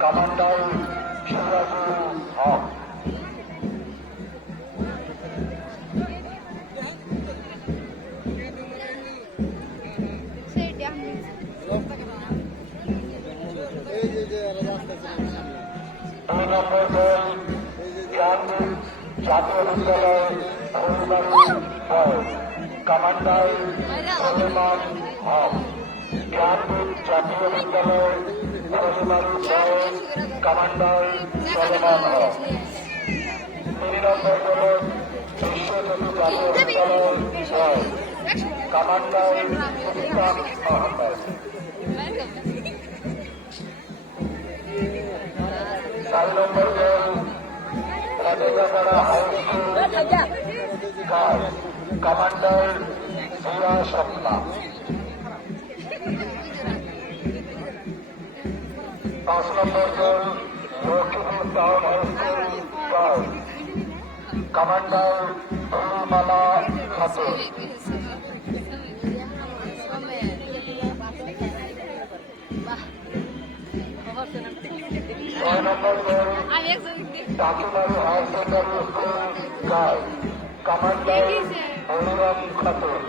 কমান্ডার সিরাজুল হক। দুই নম্বর দল জাতীয় বিদ্যালয় কমান্ডার সলেমান হক। জ্ঞানদীপ জাতীয় বিদ্যালয় কমান্ডার সলেমান হক। তিন নম্বর দল বিশ্বজ্যোতি জাতীয় বিদ্যালয় কমান্ডার সুলতান আহমেদ। 4 নম্বর দল Rajapara high school commander Jiya Swapna. 5 নম্বর দল Lakshmipur town high school commander Phulmala Khatun. 6 নম্বর দল Takimari higher secondary school commander Anurag Khatun.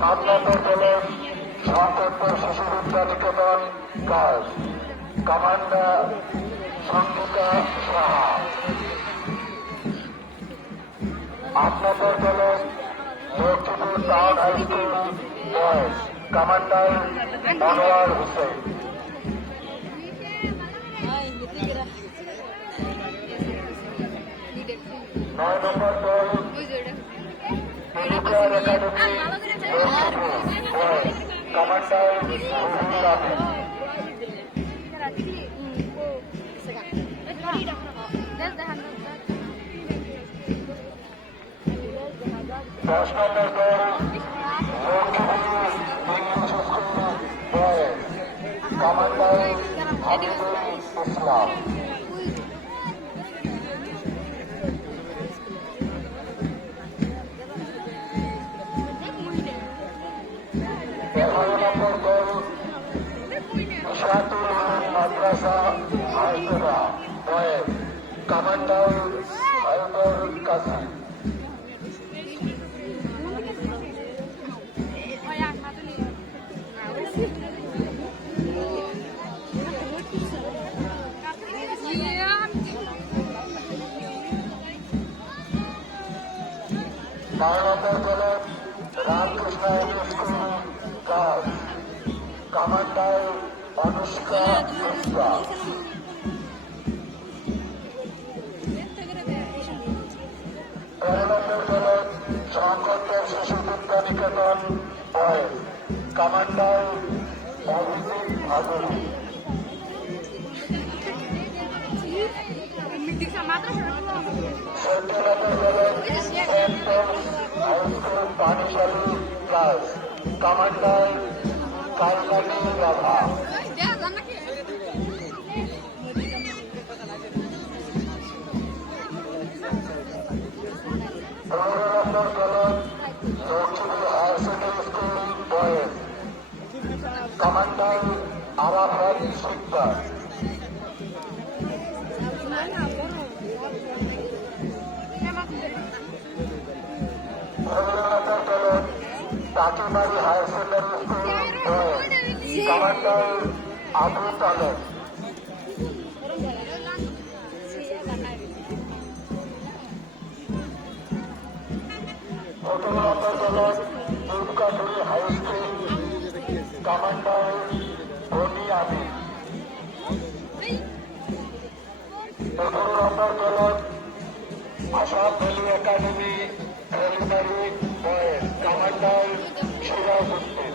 7 নম্বর দলের সহকর্তা শিশু বিদ্যা নিকেতন কমান্ডার সঙ্গীতা সাহা। 8 নম্বর দলের Lakshmipur town high school boys commander Monowar Hossain. 9 নম্বর দল একাডেমি আমিন। দশ নম্বর দল English school boys commander Habibul Islam. 11 নম্বর দল ইশাতুল মাদ্রাসা হাইদরা বয়েজ কমান্ডার হায়দর কাজী। 12 নম্বর দল Ramakrishna school girls commander Anushka Mishra. 13 নম্বর দল সংকটের শিশু বিদ্যা নিকেতন বয়েজ কমান্ডার অভিজিৎ ভাদুরী। 14 নম্বর দল saint Paul's high school Panishali girls commander Kalkani Rabha. 15 নম্বর দল Dakshini higher secondary school boys commander Arafat Sikdar. 16 নম্বর দল Takimari higher secondary school boys commander Abu Taleb. 17 নম্বর দল Durgapuri high school commander Boni আমিন। 18 নম্বর দল Assam valley academy preliminary boys commander Sirajuddin.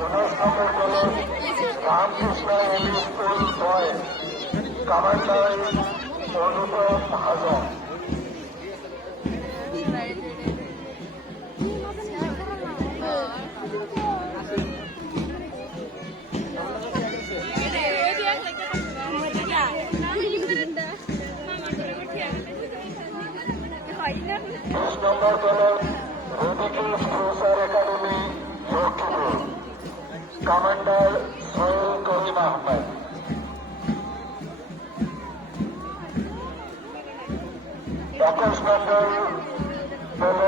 19 নম্বর দল রামকৃষ্ণ এলি school boys commander Anupam Hazam. 20 নম্বর দল রবিকুল ফ্রুসার একাডেমি লক্ষ্মীপুর কমান্ডার সোহেল করিম আহমেদ। 21 নম্বর দল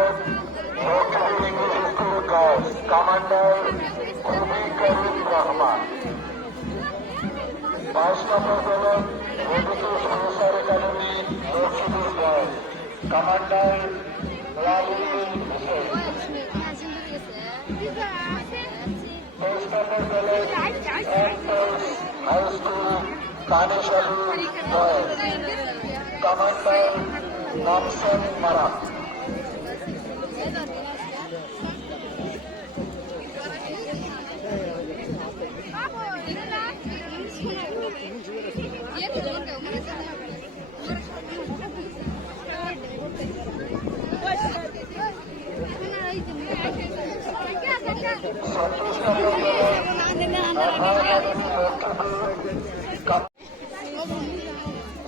Lakshmipur English school girls commander খুবই করিম রহমান। 22 নম্বর দল রবিকুল ফ্রুসার একাডেমি লক্ষ্মীপুর বয়েজ কমান্ডার লালুল হোসেন। 23 নম্বর দল saint Paul's high school Panishali boys commander নামসন মারা।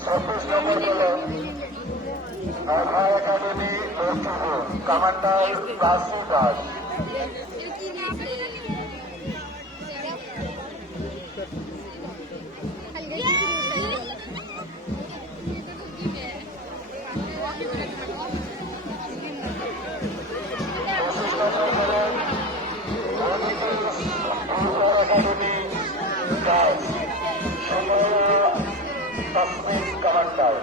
26 নম্বর দল আভা একাডেমি লক্ষ্মীপুর কমান্ডার কাশি দাস। 25 নম্বর দল academy girls Sumaiya Tasmin commander.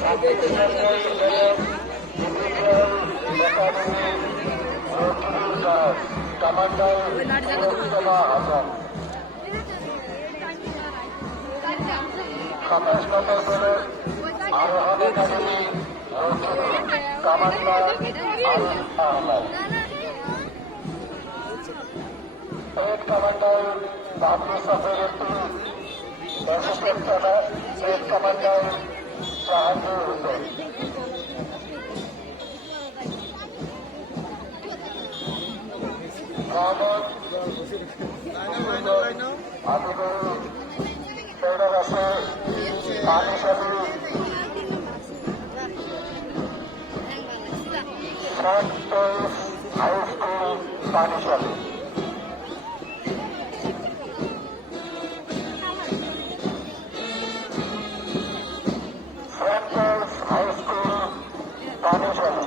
26 নম্বর দল academy Lakshmipur girls commander Mustafa Hasan 27 নম্বর দলের আরোহণে কাহিনী commander Arif Ahmed head commander Bablu সফরেদ্দি assistant head commander Jahangir Hossain আদিগরু federation Panishali saint high school Panishali saint high school Panishali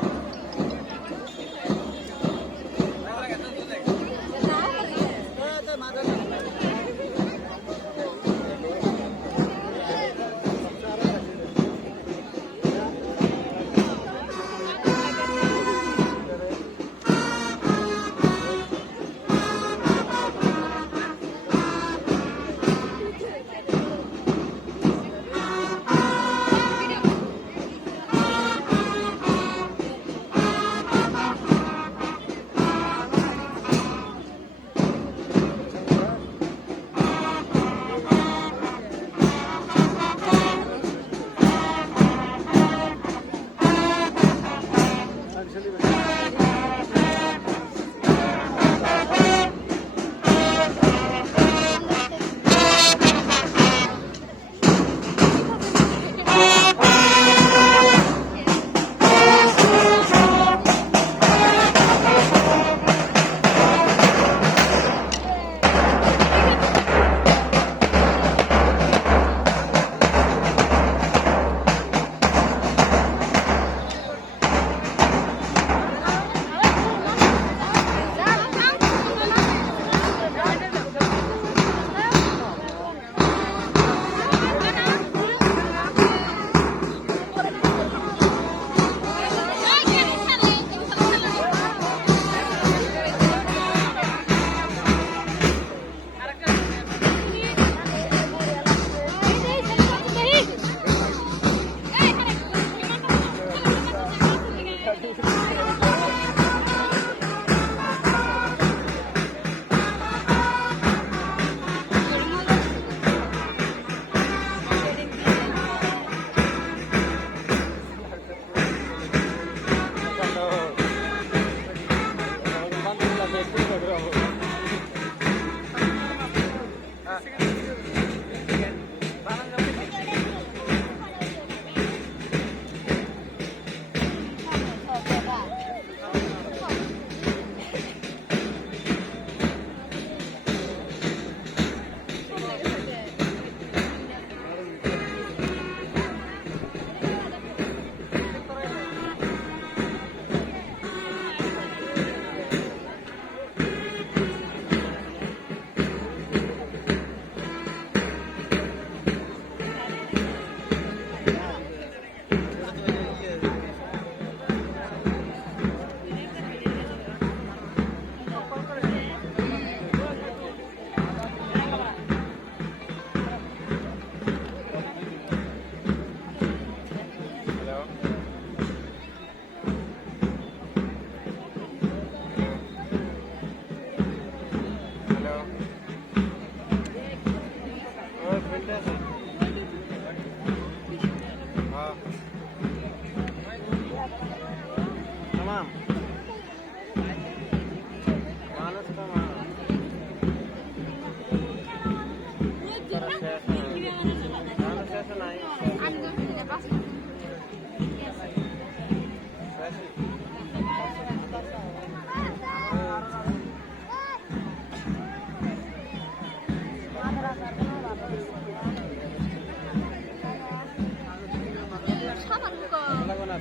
লাগবে না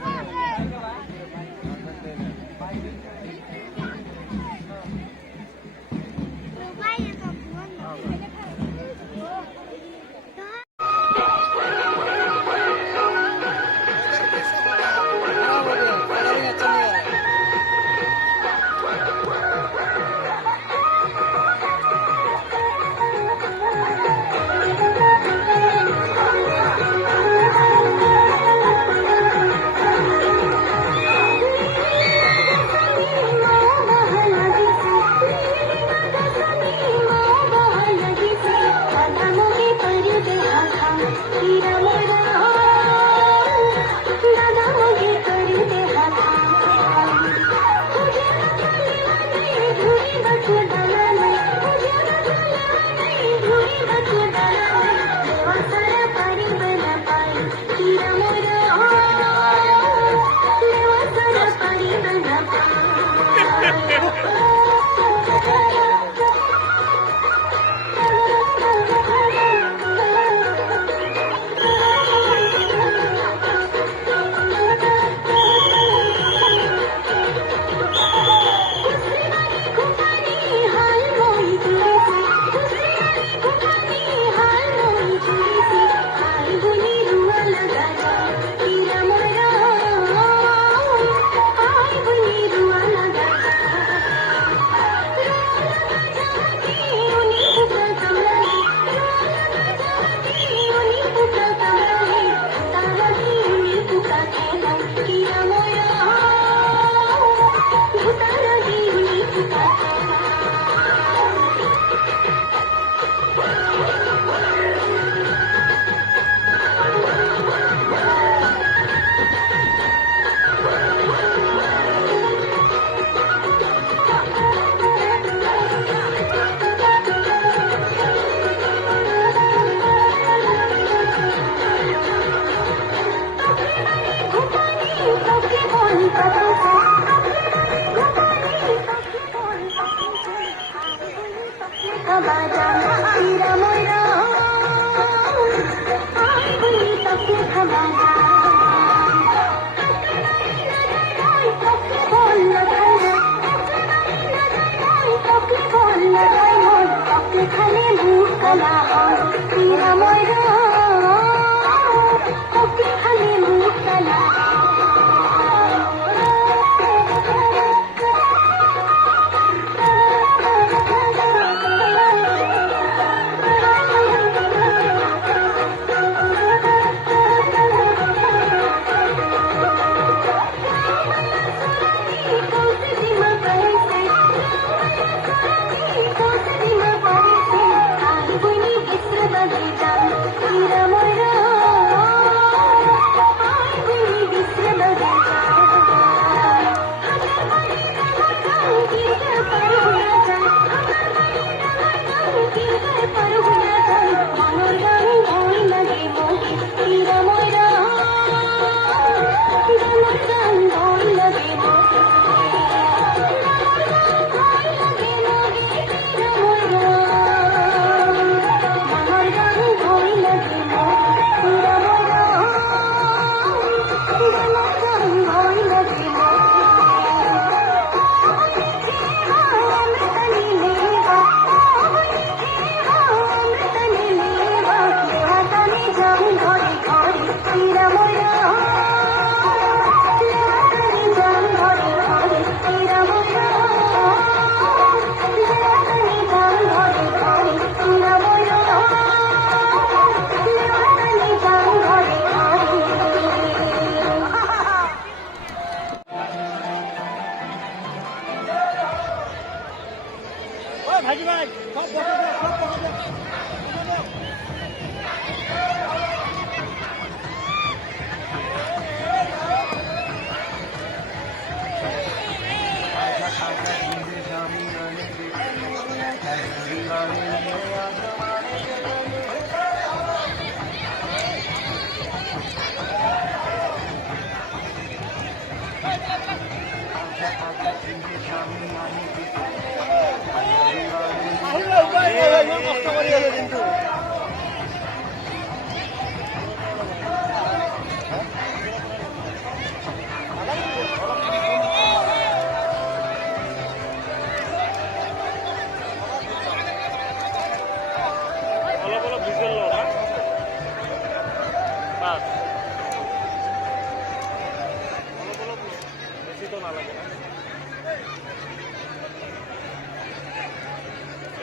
এখানে মুখলা নিরাময় এখানে মুখলা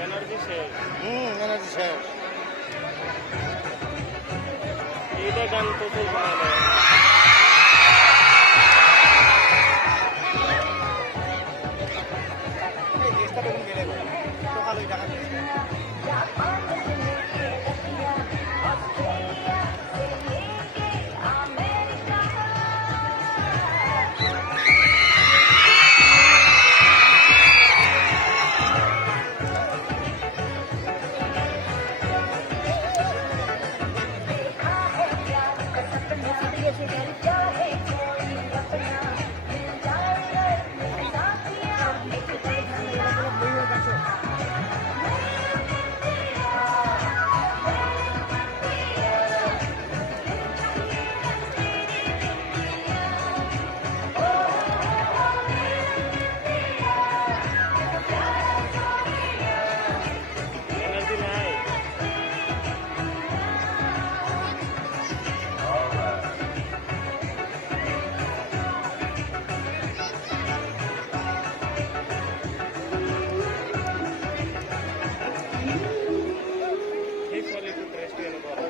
এনার্জি শেষ এনার্জি শেষ এইটা গান প্রচুর বানানো এনার্জি নাই এই ফলে একটু টেস্ট এনে করা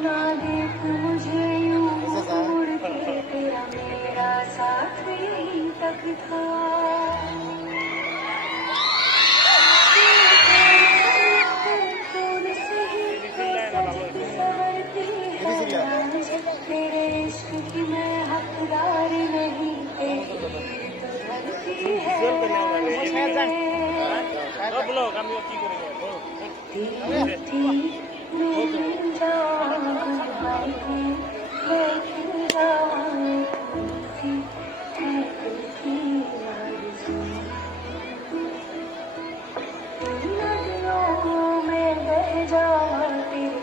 ना देख मुझे यूं छोड़ के तेरा मेरा साथ यहीं तक था तूने सही संवरती है तेरे इश्क की मैं हकदार नहीं तेरी तो धरती है ব্লগ আমিও কি করি नदियों में बह जावा तेरे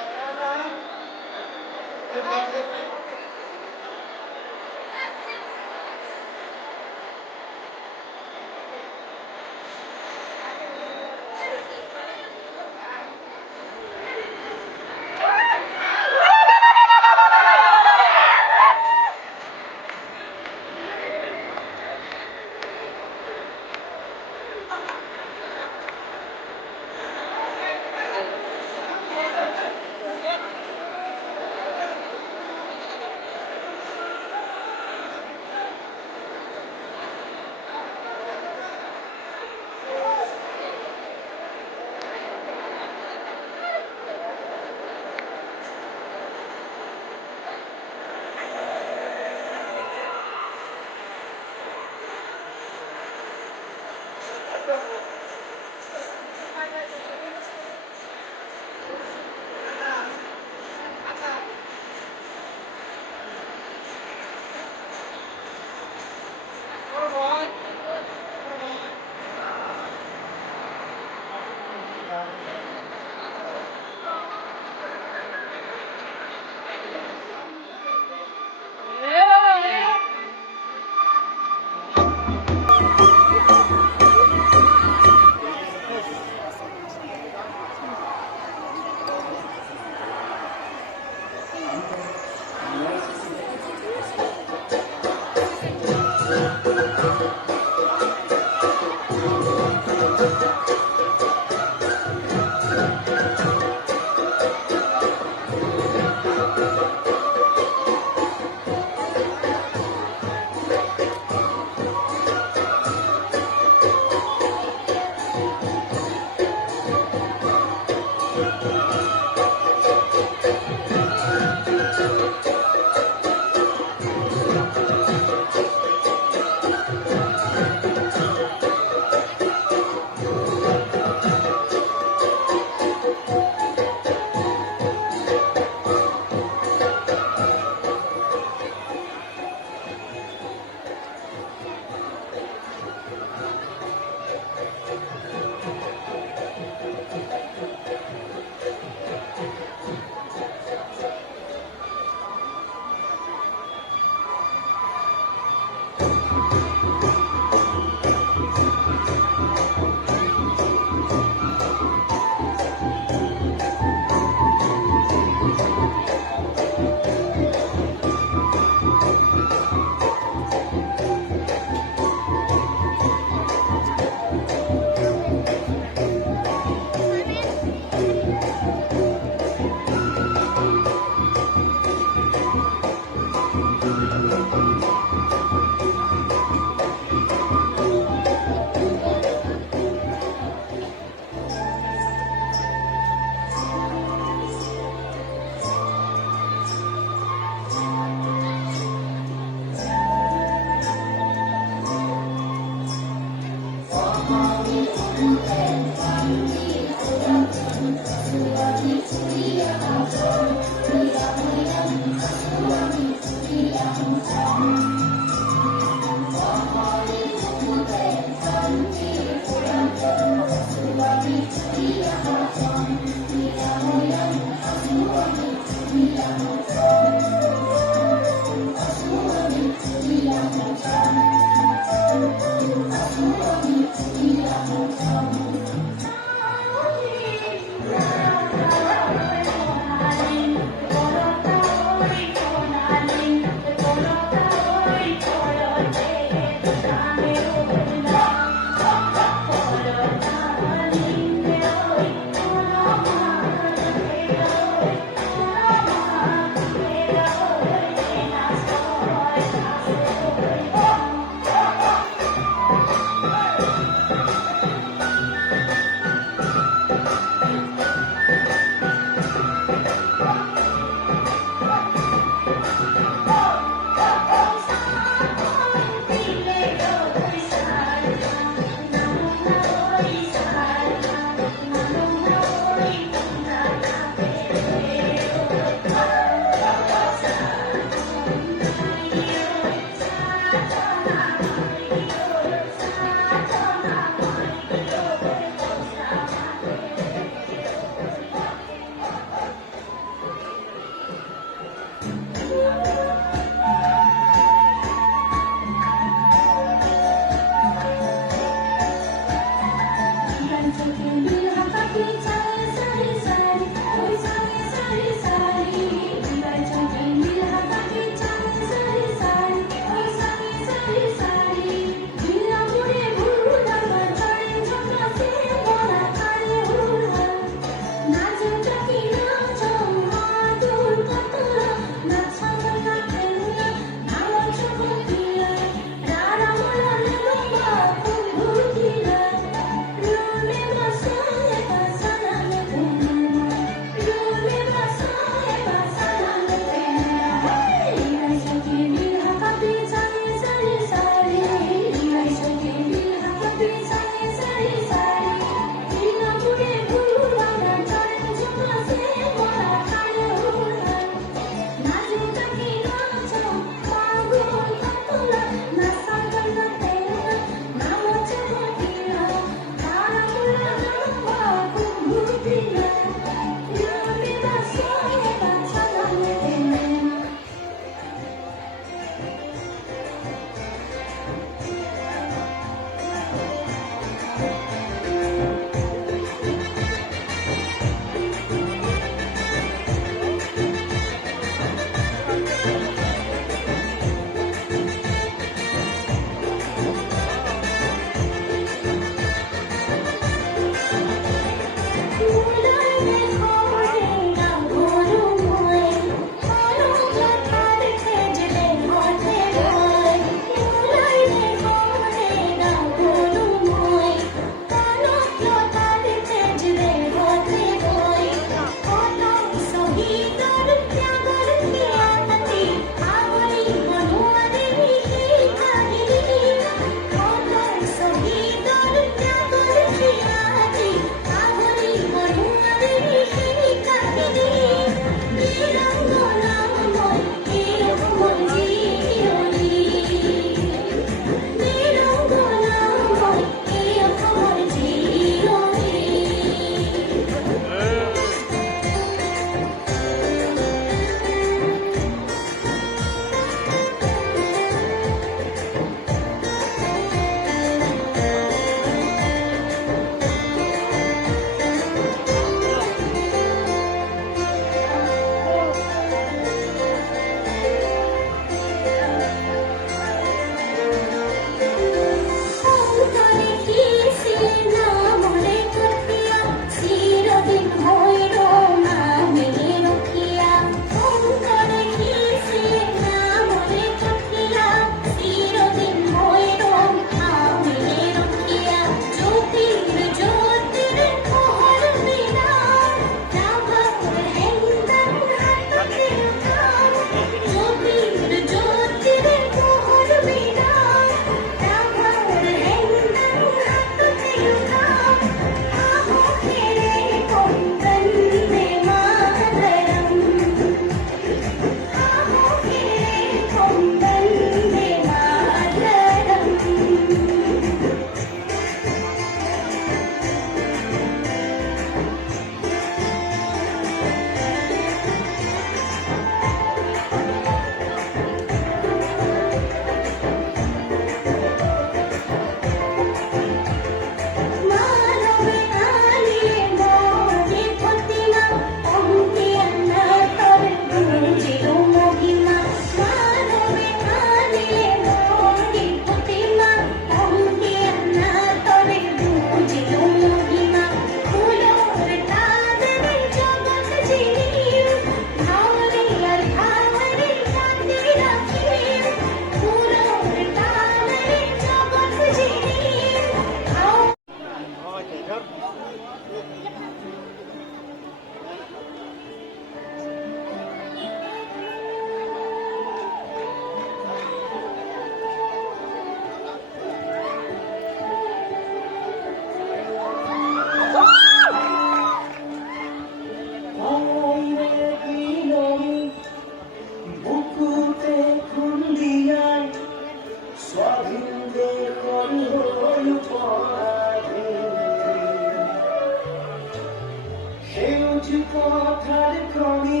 পথার ক্রমে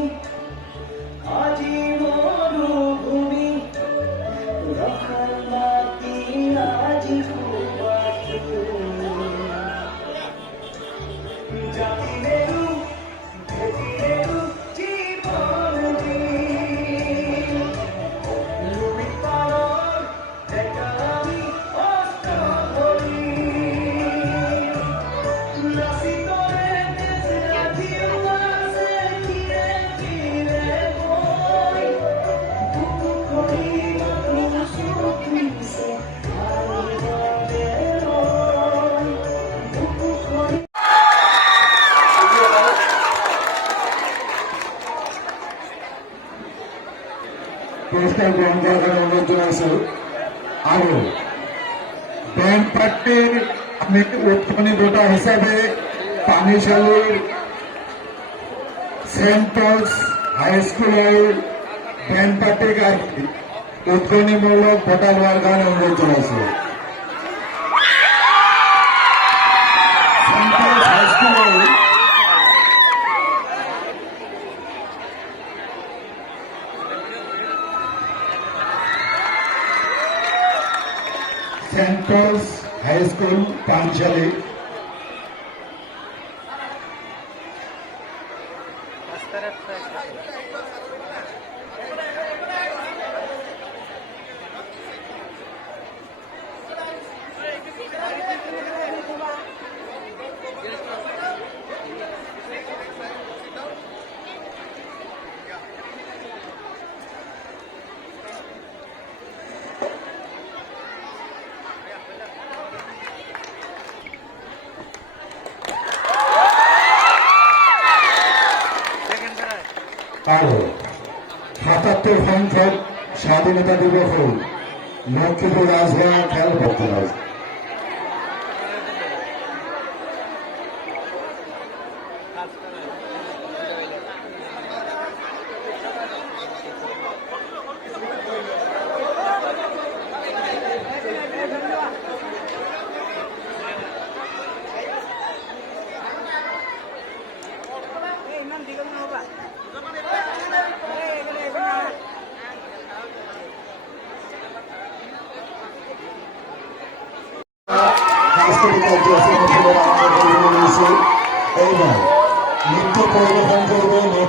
আজি মরুভূমি রাখাল মাটি আজি কুবাতে জাতিরেরু ভেটিরেরু জীবন দিন লুবি পালন দেখামি অস্ত ধরি নাসি তোরে দেশে আজি উদাসে ফিরে ফিরে বই বুকু করি মানুষ তুইসে হারি বন্দে রই বুকু করি পুরস্কার গ্রহণ করার জন্য অনুরোধ জানাইছো আৰু বেণ্ড পাৰ্টিৰ আমি উৎপাদনী বঁটা হিচাপে পানীশালীৰ চেণ্ট পলছ হাইস্কুলৰ বেণ্ড পাৰ্টিক উদ্গনিমূলক বঁটা লোৱাৰ কাৰণে অনুৰোধ জনাইছো চেণ্ট পলছ হাইস্কুলৰ St. Paul's High School, Panchali. আৰু ৭৭ সংখ্যক স্বাধীনতা দিৱস হ'ল লখিমপুৰ ৰাজহুৱা খেলপথাৰত সাংস্কৃতিক কাৰ্যসূচী এইবাৰ নৃত্য পৰিৱেশন কৰিব